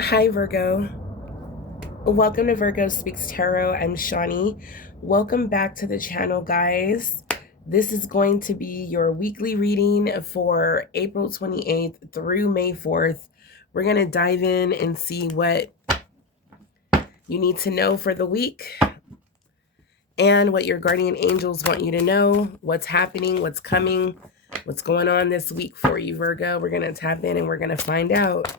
Hi, Virgo. Welcome to Virgo Speaks Tarot. I'm Shawnee. Welcome back to the channel, guys. This is going to be your weekly reading for April 28th through May 4th. We're going to dive in and see what you need to know for the week and what your guardian angels want you to know, what's happening, what's coming, what's going on this week for you, Virgo. We're going to tap in and we're going to find out.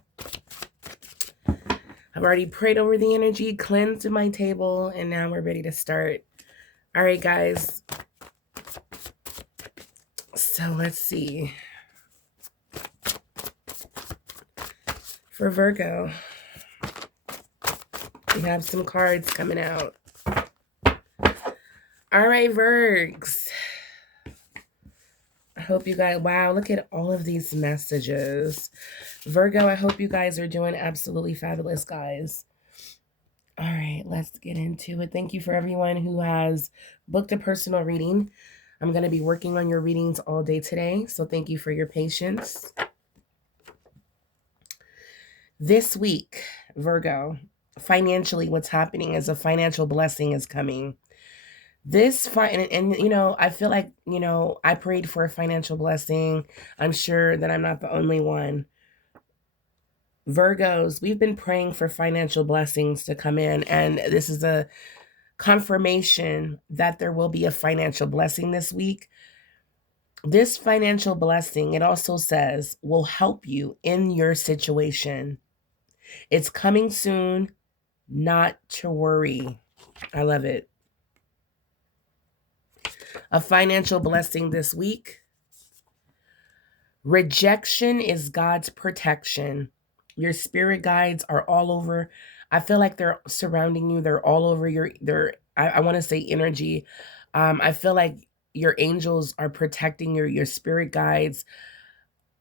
I've already prayed over the energy, cleansed my table, and now we're ready to start. All right, guys. So let's see. For Virgo, we have some cards coming out. All right, Virgs. I hope you guys, wow, look at all of these messages. Virgo, I hope you guys are doing absolutely fabulous, guys. All right, let's get into it. Thank you for everyone who has booked a personal reading. I'm going to be working on your readings all day today, so thank you for your patience. This week, Virgo, financially, what's happening is a financial blessing is coming. And you know, I feel like, you know, I prayed for a financial blessing. I'm sure that I'm not the only one. Virgos, we've been praying for financial blessings to come in, and this is a confirmation that there will be a financial blessing this week. This financial blessing, it also says, will help you in your situation. It's coming soon, not to worry. I love it. A financial blessing this week. Rejection is God's protection. Your spirit guides are all over. I feel like they're surrounding you. They're all over I want to say energy. I feel like your angels are protecting your spirit guides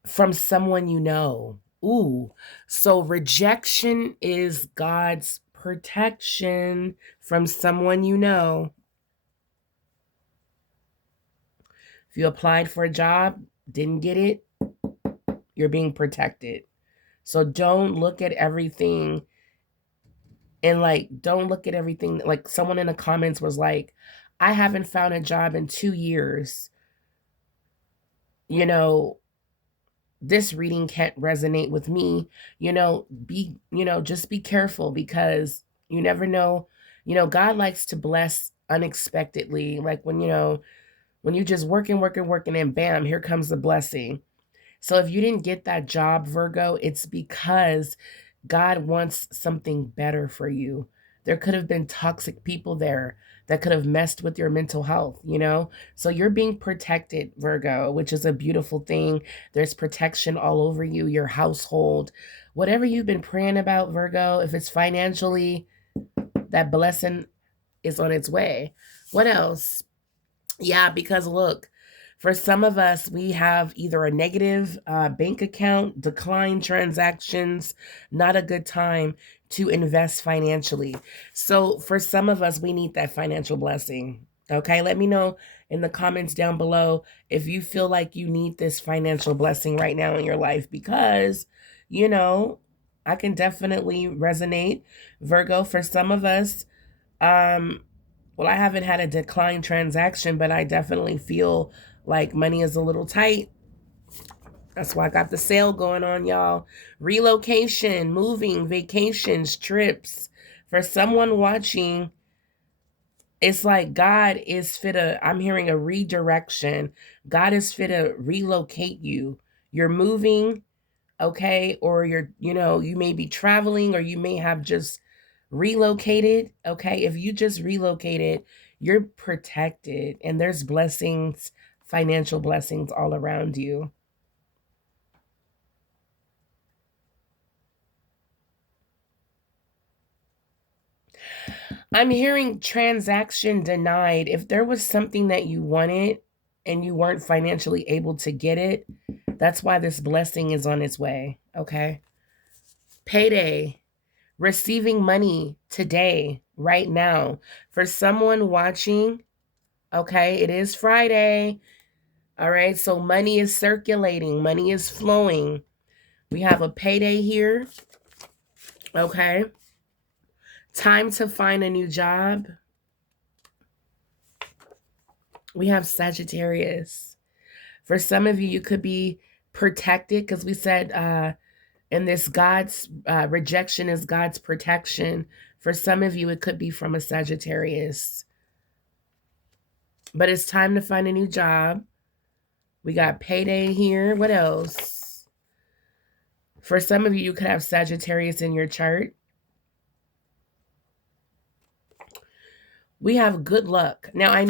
from someone you know. Ooh. So rejection is God's protection from someone you know. If you applied for a job, didn't get it, you're being protected. So don't look at everything and don't look at everything. Like someone in the comments was like, I haven't found a job in 2 years. You know, this reading can't resonate with me. Just be careful because you never know. God likes to bless unexpectedly. Like when you just working, and bam, here comes the blessing. So if you didn't get that job, Virgo, it's because God wants something better for you. There could have been toxic people there that could have messed with your mental health, So you're being protected, Virgo, which is a beautiful thing. There's protection all over you, your household. Whatever you've been praying about, Virgo, if it's financially, that blessing is on its way. What else? Yeah, because look, for some of us, we have either a negative bank account, declined transactions, not a good time to invest financially. So for some of us, we need that financial blessing. Okay, let me know in the comments down below if you feel like you need this financial blessing right now in your life because, I can definitely resonate. Virgo, for some of us, well, I haven't had a declined transaction, but I definitely feel like money is a little tight. That's why I got the sale going on, y'all. Relocation, moving, vacations, trips. For someone watching, it's like God is fit I'm hearing a redirection. God is fit to relocate you. You're moving, okay? Or you may be traveling or you may have just relocated, okay? If you just relocated, you're protected and there's blessings, financial blessings all around you. I'm hearing transaction denied. If there was something that you wanted and you weren't financially able to get it, that's why this blessing is on its way, okay? Payday. Receiving money today, right now. For someone watching, okay, it is Friday. All right, so money is circulating, money is flowing. We have a payday here. Okay. Time to find a new job. We have Sagittarius. For some of you, you could be protected because we said in this God's rejection is God's protection. For some of you, it could be from a Sagittarius. But it's time to find a new job. We got payday here. What else? For some of you, you could have Sagittarius in your chart. We have good luck. Now, I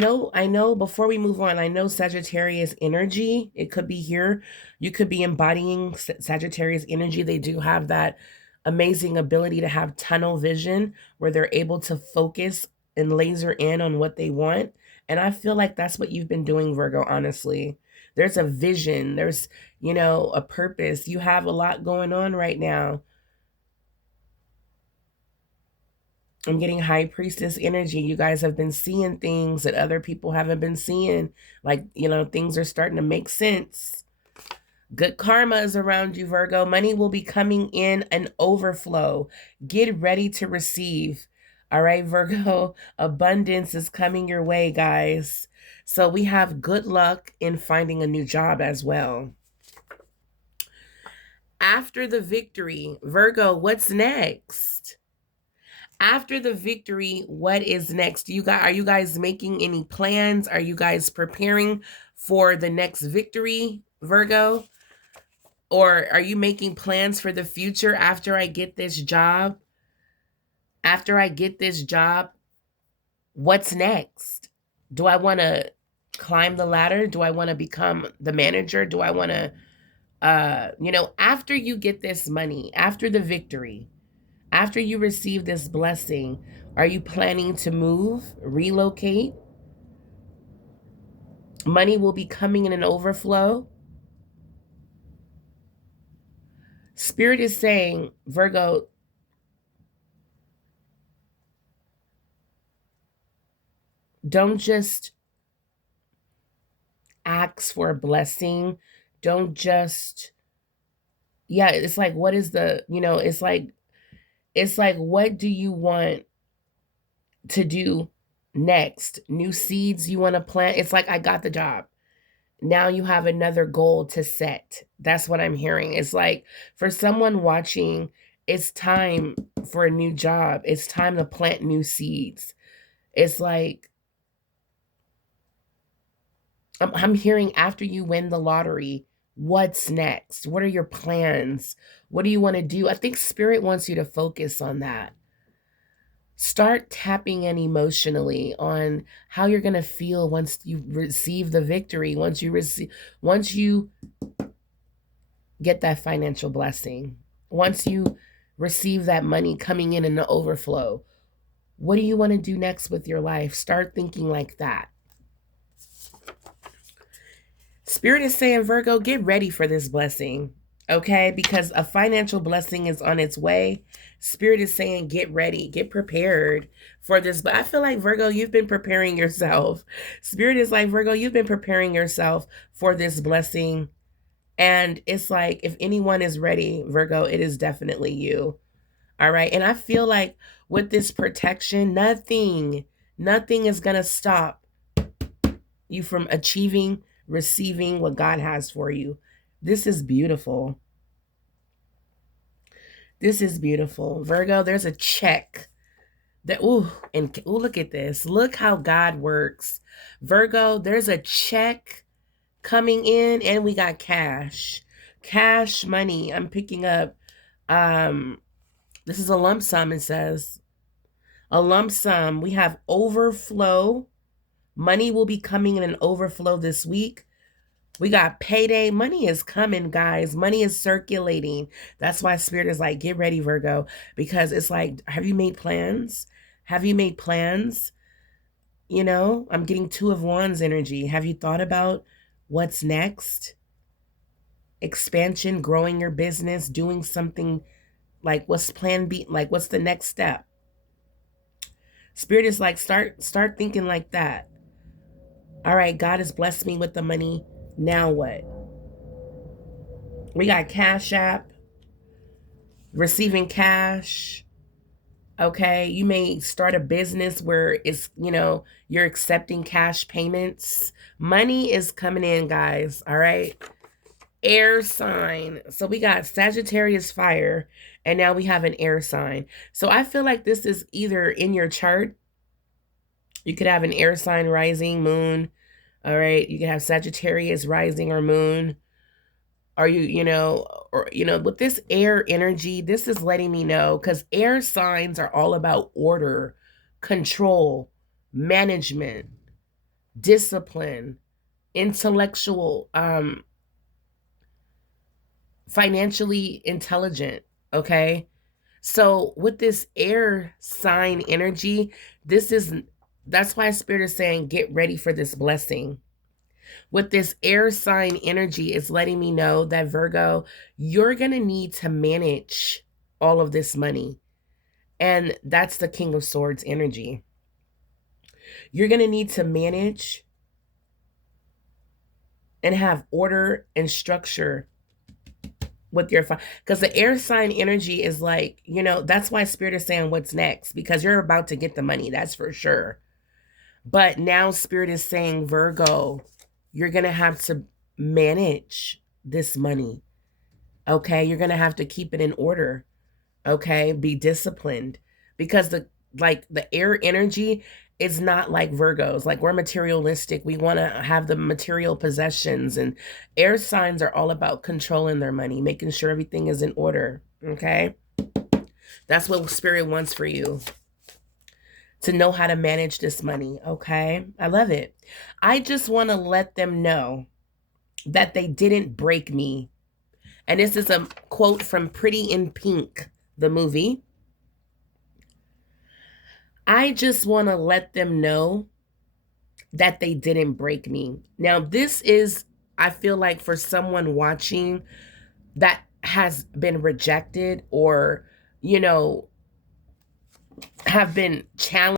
know before we move on, I know Sagittarius energy. It could be here. You could be embodying Sagittarius energy. They do have that amazing ability to have tunnel vision where they're able to focus and laser in on what they want. And I feel like that's what you've been doing, Virgo, honestly. There's a vision, there's, a purpose. You have a lot going on right now. I'm getting high priestess energy. You guys have been seeing things that other people haven't been seeing. Like, things are starting to make sense. Good karma is around you, Virgo. Money will be coming in an overflow. Get ready to receive. All right, Virgo, abundance is coming your way, guys. So we have good luck in finding a new job as well. After the victory, Virgo, what's next? After the victory, what is next? Are you guys making any plans? Are you guys preparing for the next victory, Virgo? Or are you making plans for the future after I get this job? After I get this job, what's next? Do I want to climb the ladder? Do I want to become the manager? Do I want to after you get this money, after the victory, after you receive this blessing, are you planning to move, relocate? Money will be coming in an overflow. Spirit is saying, Virgo, don't just ask for a blessing. Don't just, it's like, what is it's like, what do you want to do next? New seeds you want to plant? It's like, I got the job. Now you have another goal to set. That's what I'm hearing. It's like for someone watching, it's time for a new job. It's time to plant new seeds. It's like, I'm hearing after you win the lottery, what's next? What are your plans? What do you want to do? I think Spirit wants you to focus on that. Start tapping in emotionally on how you're going to feel once you receive the victory, once you get that financial blessing, once you receive that money coming in the overflow. What do you want to do next with your life? Start thinking like that. Spirit is saying, Virgo, get ready for this blessing, okay? Because a financial blessing is on its way. Spirit is saying, get ready, get prepared for this. But I feel like, Virgo, you've been preparing yourself. Spirit is like, Virgo, you've been preparing yourself for this blessing. And it's like, if anyone is ready, Virgo, it is definitely you. All right. And I feel like with this protection, nothing is going to stop you from receiving what God has for you. This is beautiful. This is beautiful. Virgo, there's a check that, look at this. Look how God works. Virgo, there's a check coming in and we got cash. Cash money. I'm picking up, this is a lump sum, it says. A lump sum. We have overflow. Money will be coming in an overflow this week. We got payday. Money is coming, guys. Money is circulating. That's why Spirit is like, get ready, Virgo. Because it's like, have you made plans? Have you made plans? I'm getting 2 of Wands energy. Have you thought about what's next? Expansion, growing your business, doing something like what's plan B? Like what's the next step? Spirit is like, start thinking like that. All right, God has blessed me with the money. Now what? We got Cash App. receiving cash. Okay, you may start a business where it's, you're accepting cash payments. Money is coming in, guys. All right. Air sign. So we got Sagittarius fire, and now we have an air sign. So I feel like this is either in your chart. You could have an air sign rising, moon. All right. You can have Sagittarius rising or moon. Are you, with this air energy, this is letting me know, because air signs are all about order, control, management, discipline, intellectual, financially intelligent. Okay. So with this air sign energy, that's why Spirit is saying, get ready for this blessing. With this air sign energy, it's letting me know that, Virgo, you're going to need to manage all of this money. And that's the King of Swords energy. You're going to need to manage and have order and structure with your, because the air sign energy is like, that's why Spirit is saying what's next, because you're about to get the money. That's for sure. But now Spirit is saying, Virgo, you're going to have to manage this money. Okay, you're going to have to keep it in order. Okay, be disciplined, because the air energy is not like Virgos. Like, we're materialistic. We want to have the material possessions, and air signs are all about controlling their money, making sure everything is in order. Okay? That's what Spirit wants for you. To know how to manage this money. Okay? I love it. I just want to let them know that they didn't break me. And this is a quote from Pretty in Pink, the movie. I just want to let them know that they didn't break me. Now, this is, I feel like, for someone watching that has been rejected, or, have been challenged